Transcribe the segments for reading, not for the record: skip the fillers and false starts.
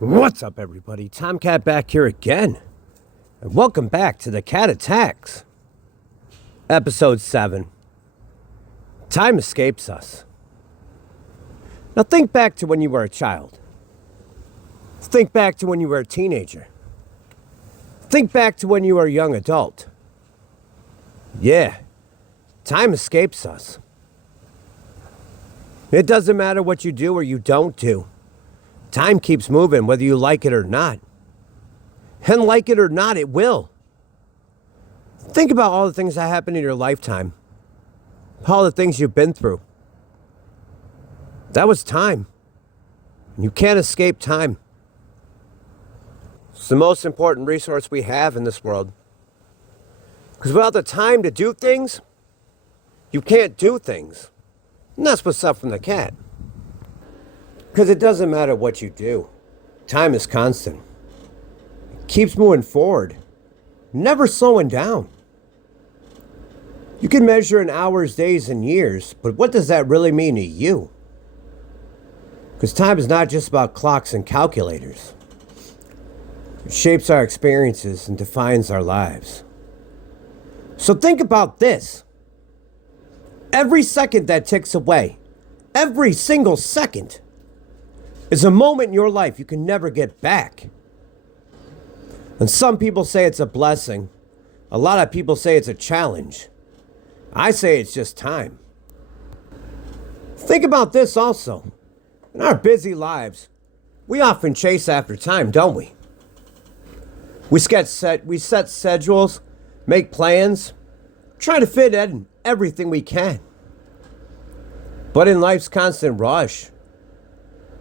What's up, everybody? Tomcat back here again. And welcome back to the Cat Attacks. Episode 7. Time escapes us. Now think back to when you were a child. Think back to when you were a teenager. Think back to when you were a young adult. Yeah, time escapes us. It doesn't matter what you do or you don't do. Time keeps moving whether you like it or not. And like it or not, it will. Think about all the things that happened in your lifetime. All the things you've been through. That was time. And you can't escape time. It's the most important resource we have in this world. Because without the time to do things, you can't do things. And that's what's up from the cat. Because it doesn't matter what you do. Time is constant. It keeps moving forward. Never slowing down. You can measure in hours, days, and years, but what does that really mean to you? Because time is not just about clocks and calculators. It shapes our experiences and defines our lives. So think about this. Every second that ticks away, every single second, is a moment in your life you can never get back. And some people say it's a blessing. A lot of people say it's a challenge. I say it's just time. Think about this also. In our busy lives, we often chase after time, don't we? We set schedules, make plans, try to fit in everything we can. But in life's constant rush,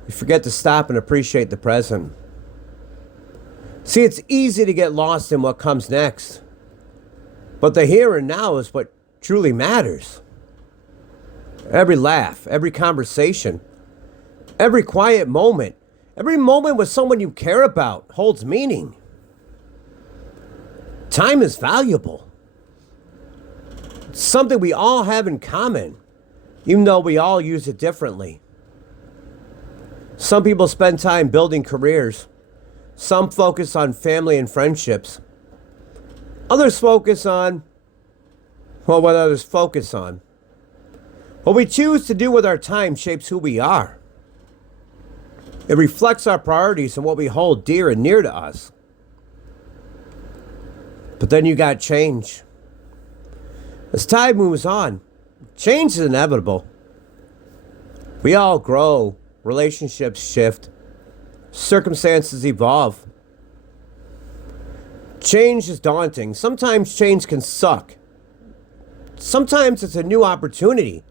we forget to stop and appreciate the present. See, it's easy to get lost in what comes next. But the here and now is what truly matters. Every laugh, every conversation, every quiet moment, every moment with someone you care about holds meaning. Time is valuable. It's something we all have in common, even though we all use it differently. Some people spend time building careers. Some focus on family and friendships. Others focus on, well, what others focus on. What we choose to do with our time shapes who we are. It reflects our priorities and what we hold dear and near to us. But then you got change. As time moves on, change is inevitable. We all grow. Relationships shift. Circumstances evolve. Change is daunting. Sometimes change can suck. Sometimes it's a new opportunity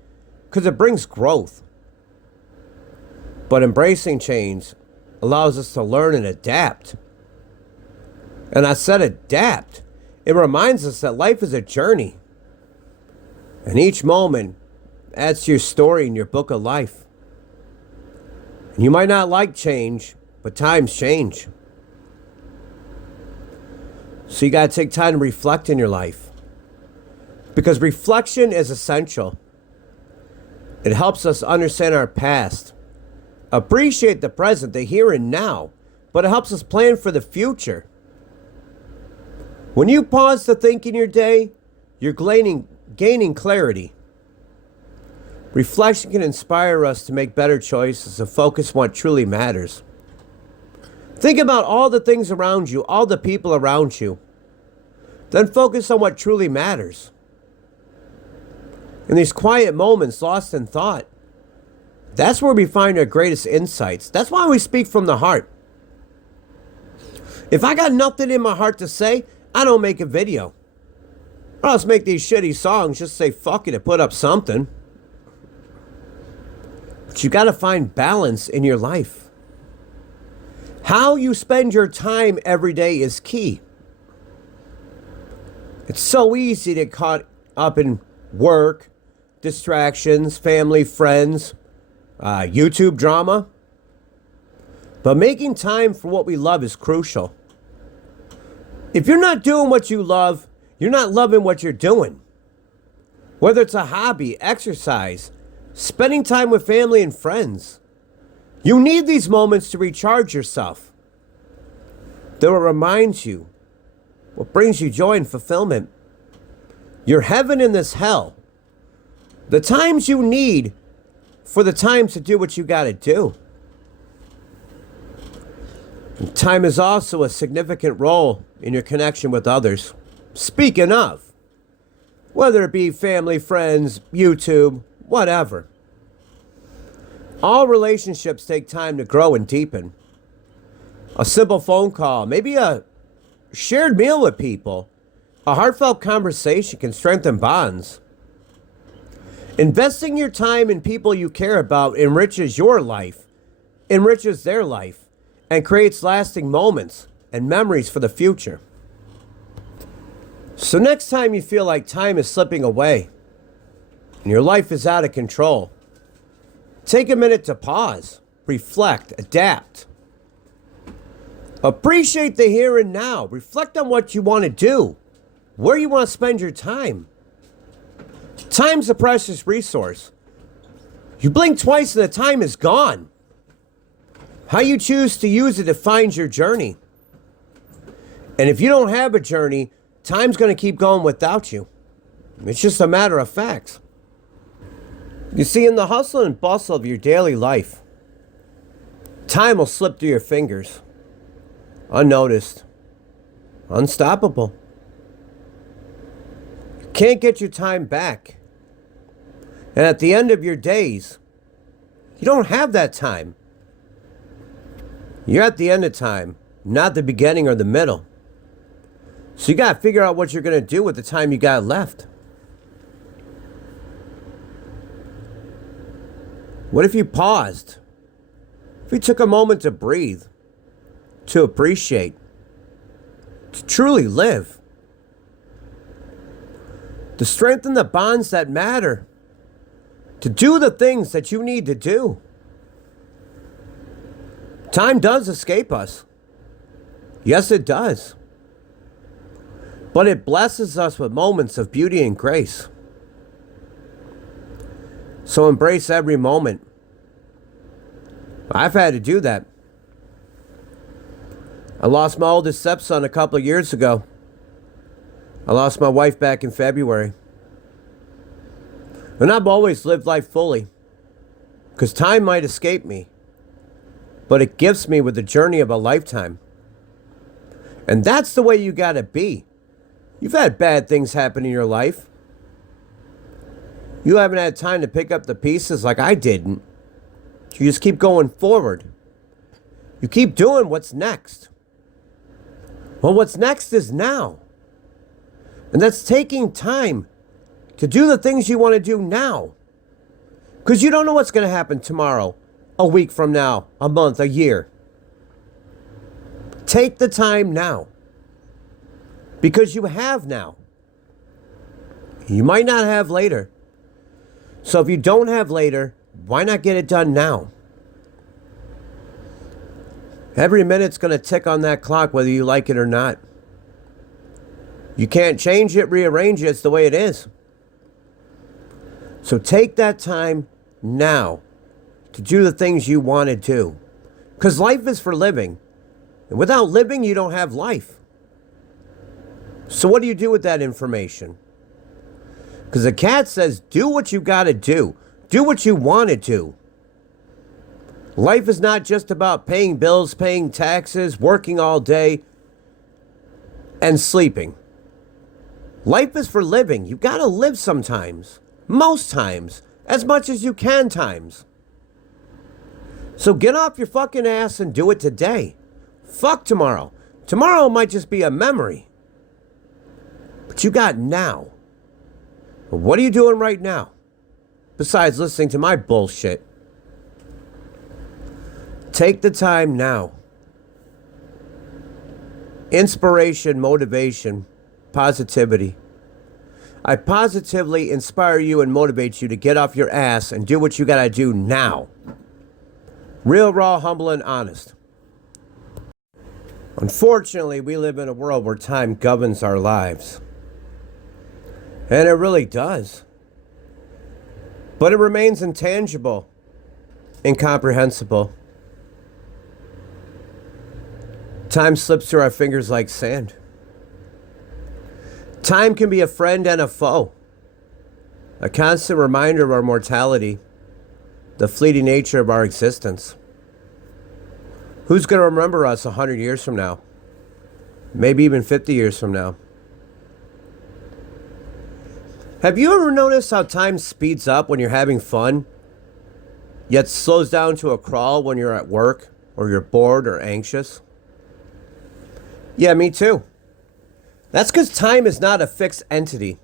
because it brings growth. But embracing change allows us to learn and adapt. And I said adapt. It reminds us that life is a journey. And each moment adds to your story in your book of life. You might not like change, but times change. So you got to take time to reflect in your life. Because reflection is essential. It helps us understand our past, appreciate the present, the here and now, but it helps us plan for the future. When you pause to think in your day, you're gaining clarity. Reflection can inspire us to make better choices and focus on what truly matters. Think about all the things around you, all the people around you. Then focus on what truly matters. In these quiet moments lost in thought, that's where we find our greatest insights. That's why we speak from the heart. If I got nothing in my heart to say, I don't make a video. Or else make these shitty songs, just say fuck it and put up something. But you got to find balance in your life. How you spend your time every day is key. It's so easy to get caught up in work, distractions, family, friends, YouTube drama. But making time for what we love is crucial. If you're not doing what you love, you're not loving what you're doing. Whether it's a hobby, exercise, spending time with family and friends. You need these moments to recharge yourself. that will remind you what brings you joy and fulfillment. Your heaven in this hell. The times you need for the times to do what you got to do. And time is also a significant role in your connection with others. Speaking of, whether it be family, friends, YouTube, whatever. All relationships take time to grow and deepen. A simple phone call, maybe a shared meal with people, a heartfelt conversation can strengthen bonds. Investing your time in people you care about enriches your life, enriches their life, and creates lasting moments and memories for the future. So next time you feel like time is slipping away and your life is out of control, take a minute to pause, reflect, adapt. Appreciate the here and now. Reflect on what you want to do, where you want to spend your time. Time's a precious resource. You blink twice and the time is gone. How you choose to use it defines your journey. And if you don't have a journey, time's going to keep going without you. It's just a matter of facts. You see, in the hustle and bustle of your daily life, time will slip through your fingers, unnoticed, unstoppable. You can't get your time back. And at the end of your days, you don't have that time. You're at the end of time, not the beginning or the middle. So you got to figure out what you're going to do with the time you got left. What if you paused? If you took a moment to breathe, to appreciate, to truly live, to strengthen the bonds that matter, to do the things that you need to do. Time does escape us. Yes, it does. But it blesses us with moments of beauty and grace. So embrace every moment. I've had to do that. I lost my oldest stepson a couple of years ago. I lost my wife back in February. And I've always lived life fully, because time might escape me, but it gifts me with the journey of a lifetime. And that's the way you gotta be. You've had bad things happen in your life. You haven't had time to pick up the pieces like I didn't. You just keep going forward. You keep doing what's next. Well, what's next is now. And that's taking time to do the things you want to do now. Because you don't know what's going to happen tomorrow, a week from now, a month, a year. Take the time now. Because you have now. You might not have later. So if you don't have later, why not get it done now? Every minute's going to tick on that clock whether you like it or not. You can't change it, rearrange it. It's the way it is. So take that time now to do the things you want to do. Because life is for living. And without living, you don't have life. So what do you do with that information? Because the cat says, do what you got to do. Do what you want to do. Life is not just about paying bills, paying taxes, working all day, and sleeping. Life is for living. You got to live sometimes. Most times. As much as you can times. So get off your fucking ass and do it today. Fuck tomorrow. Tomorrow might just be a memory. But you got now. What are you doing right now? Besides listening to my bullshit. Take the time now. Inspiration, motivation, positivity. I positively inspire you and motivate you to get off your ass and do what you gotta do now. Real, raw, humble, and honest. Unfortunately, we live in a world where time governs our lives. And it really does. But it remains intangible, incomprehensible. Time slips through our fingers like sand. Time can be a friend and a foe, a constant reminder of our mortality, the fleeting nature of our existence. Who's going to remember us 100 years from now? Maybe even 50 years from now. Have you ever noticed how time speeds up when you're having fun, yet slows down to a crawl when you're at work or you're bored or anxious? Yeah, me too. That's because time is not a fixed entity.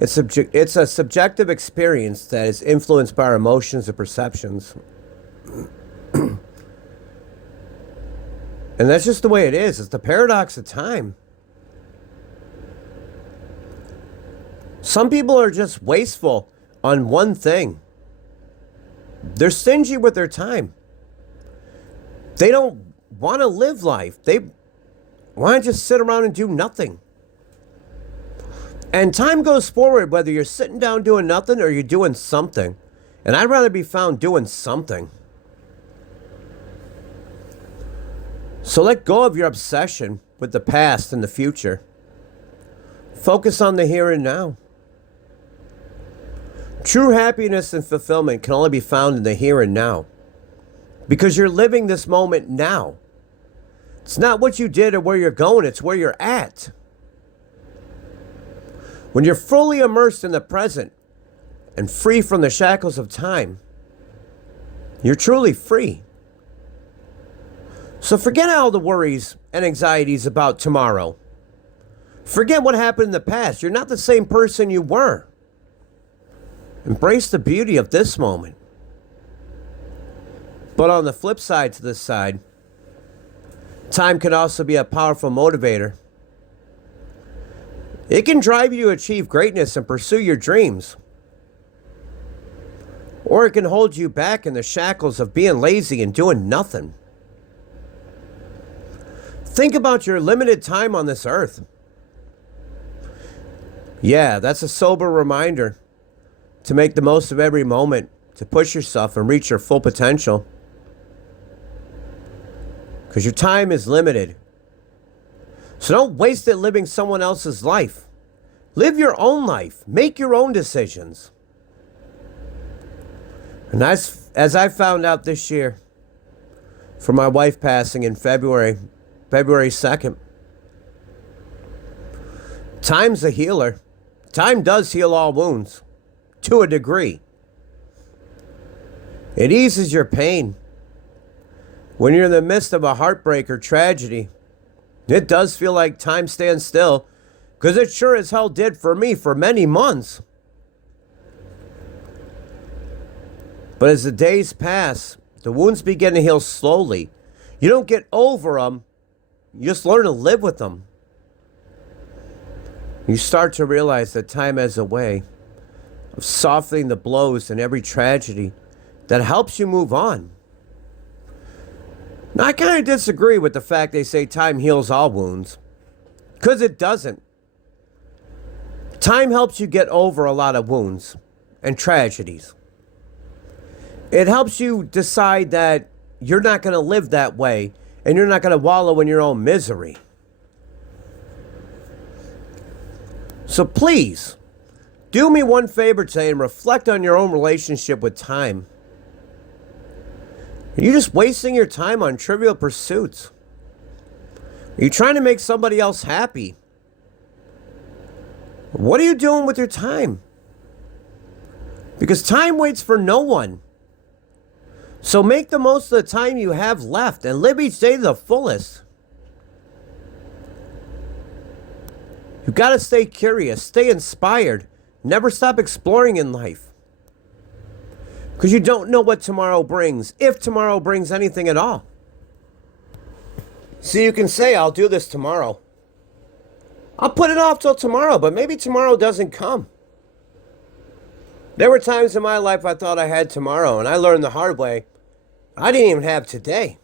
It's a subjective experience that is influenced by our emotions and perceptions. And that's just the way it is. It's the paradox of time. Some people are just wasteful on one thing. They're stingy with their time. They don't want to live life. They want to just sit around and do nothing. And time goes forward whether you're sitting down doing nothing or you're doing something. And I'd rather be found doing something. So let go of your obsession with the past and the future. Focus on the here and now. True happiness and fulfillment can only be found in the here and now. Because you're living this moment now. It's not what you did or where you're going, it's where you're at. When you're fully immersed in the present and free from the shackles of time, you're truly free. So forget all the worries and anxieties about tomorrow. Forget what happened in the past. You're not the same person you were. Embrace the beauty of this moment. But on the flip side to this side, time can also be a powerful motivator. It can drive you to achieve greatness and pursue your dreams. Or it can hold you back in the shackles of being lazy and doing nothing. Think about your limited time on this earth. Yeah, that's a sober reminder to make the most of every moment, to push yourself and reach your full potential. Because your time is limited. So don't waste it living someone else's life. Live your own life. Make your own decisions. And as I found out this year, from my wife passing in February 2nd, time's a healer. Time does heal all wounds, to a degree. It eases your pain. When you're in the midst of a heartbreak or tragedy, it does feel like time stands still, because it sure as hell did for me for many months. But as the days pass, the wounds begin to heal slowly. You don't get over them, you just learn to live with them. You start to realize that time has a way of softening the blows in every tragedy that helps you move on. Now, I kind of disagree with the fact they say time heals all wounds, because it doesn't. Time helps you get over a lot of wounds and tragedies. It helps you decide that you're not going to live that way and you're not going to wallow in your own misery. So please, do me one favor today and reflect on your own relationship with time. Are you just wasting your time on trivial pursuits? Are you trying to make somebody else happy? What are you doing with your time? Because time waits for no one. So make the most of the time you have left and live each day to the fullest. You've got to stay curious, stay inspired, never stop exploring in life. Because you don't know what tomorrow brings, if tomorrow brings anything at all. So you can say, I'll do this tomorrow. I'll put it off till tomorrow, but maybe tomorrow doesn't come. There were times in my life I thought I had tomorrow, and I learned the hard way. I didn't even have today.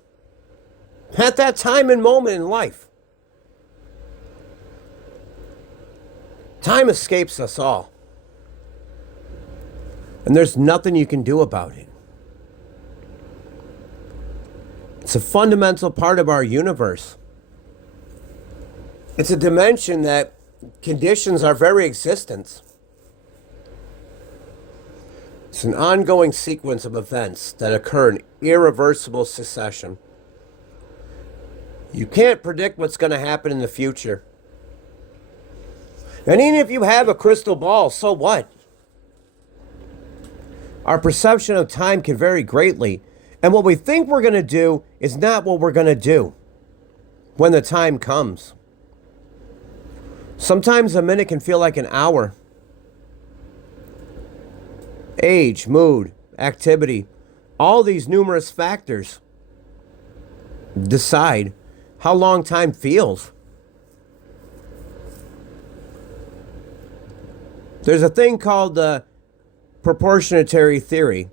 At that time and moment in life. Time escapes us all. And there's nothing you can do about it. It's a fundamental part of our universe. It's a dimension that conditions our very existence. It's an ongoing sequence of events that occur in irreversible succession. You can't predict what's going to happen in the future. And even if you have a crystal ball, so what? Our perception of time can vary greatly, and what we think we're going to do is not what we're going to do when the time comes. Sometimes a minute can feel like an hour. Age, mood, activity, all these numerous factors decide how long time feels. There's a thing called the proportionary theory,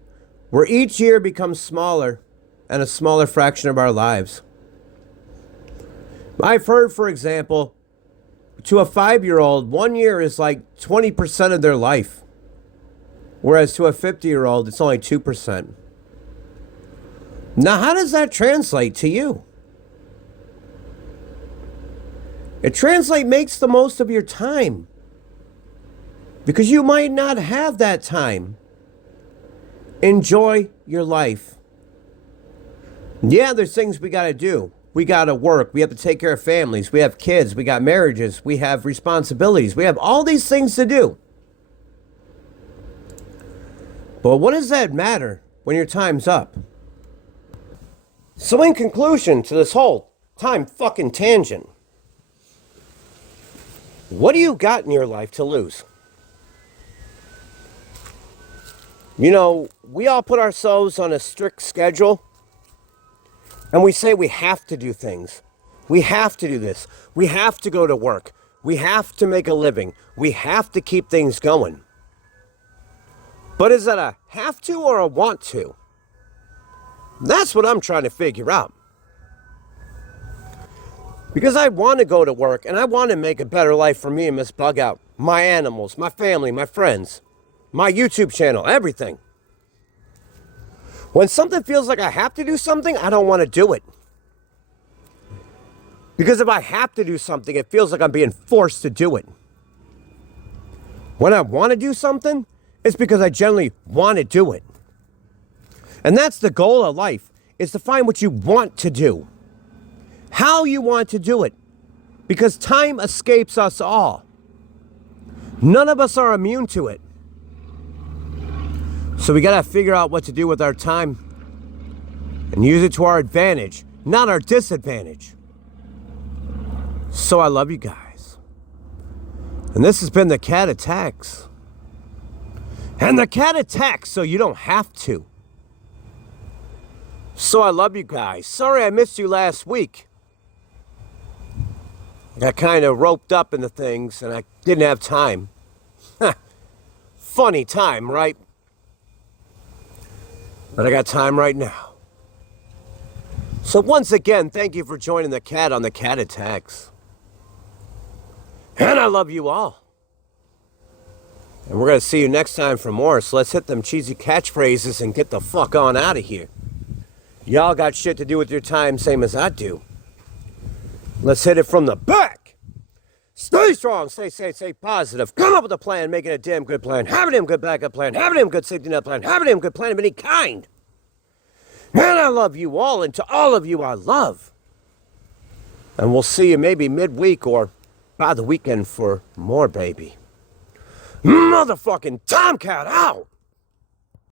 where each year becomes smaller and a smaller fraction of our lives. I've heard, for example, to a 5-year-old, 1 year is like 20% of their life. Whereas to a 50-year-old, it's only 2%. Now, how does that translate to you? It makes the most of your time. Because you might not have that time. Enjoy your life. Yeah, there's things we got to do. We got to work. We have to take care of families. We have kids. We got marriages. We have responsibilities. We have all these things to do. But what does that matter when your time's up? So in conclusion to this whole time fucking tangent, what do you got in your life to lose? You know, we all put ourselves on a strict schedule, and we say we have to do things. We have to do this. We have to go to work. We have to make a living. We have to keep things going. But is that a have to or a want to? That's what I'm trying to figure out. Because I want to go to work and I want to make a better life for me and Miss Bug Out, my animals, my family, my friends, my YouTube channel, everything. When something feels like I have to do something, I don't want to do it. Because if I have to do something, it feels like I'm being forced to do it. When I want to do something, it's because I generally want to do it. And that's the goal of life, is to find what you want to do. How you want to do it. Because time escapes us all. None of us are immune to it. So we got to figure out what to do with our time and use it to our advantage, not our disadvantage. So I love you guys. And this has been the Cat Attacks. And the cat attacks so you don't have to. So I love you guys. Sorry I missed you last week. I got kind of roped up into things and I didn't have time. Funny time, right? But I got time right now. So once again, thank you for joining the cat on the Cat Attacks. And I love you all. And we're going to see you next time for more, so let's hit them cheesy catchphrases and get the fuck on out of here. Y'all got shit to do with your time, same as I do. Let's hit it from the back. Stay strong, stay safe, stay positive. Come up with a plan, make it a damn good plan. Have a damn good backup plan. Have a damn good safety net plan. Have a damn good plan of any kind. And I love you all, and to all of you I love. And we'll see you maybe midweek or by the weekend for more, baby. Motherfucking Tomcat out!